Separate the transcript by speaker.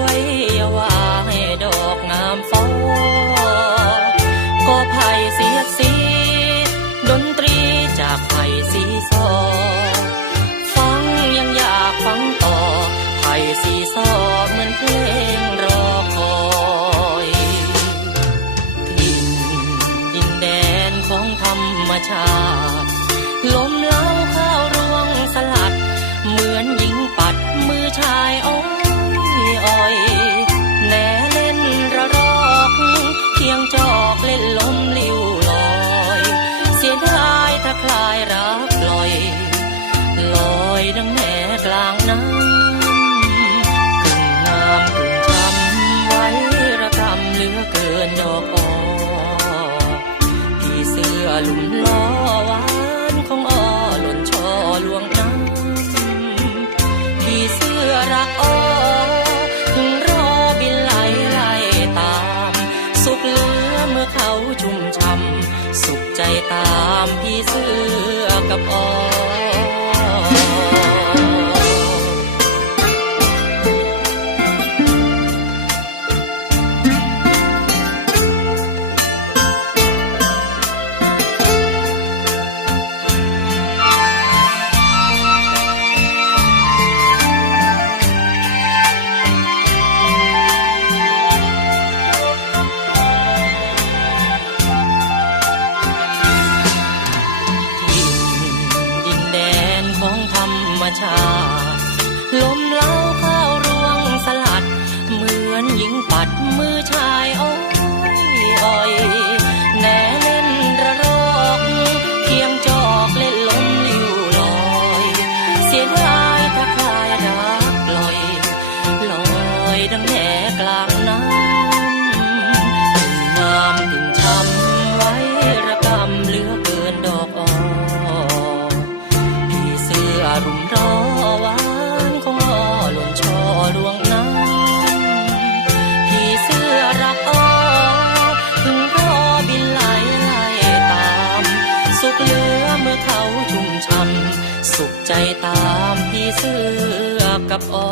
Speaker 1: วยว่าให้ดอกงามฟอก็ไผ่เสียสี ดนตรีจากไผ่สีซอฟังยังอยากฟังต่อไผ่สีซอเหมือนเพลงรอคอยดินดินแดนของธรรมชาติลมเล้าข้าวรวงสลัด เหมือนหญิงปัดมือชายอ้อ คลายรักลอยลอยดังแหนกลางน้ำกึ่งงามกึ่งช้ำไว้ระกำเหลือเกินดอกอพี่เสื้อหลุมล้อไว ตามพี่เสื้อกับออ ชาติลมเล้าข้าวรวงสลัด เหมือนหญิงปัดมือชายอ้อยอ้อยแหน่เล่นระรอกเคียงจอกเล่นลมลิ้วลอย เสียดายถ้าคลายรักลอย ลอยดังแหนกลาง รอหวานของอ้อหล่นช่อลวงน้ำพี่เสื้อรักอ้อถึงรอบินไหลไหลตาม สุขเหลือเมื่อเขาชุ่มช่ำสุขใจตามพี่เสื้อกับอ้อ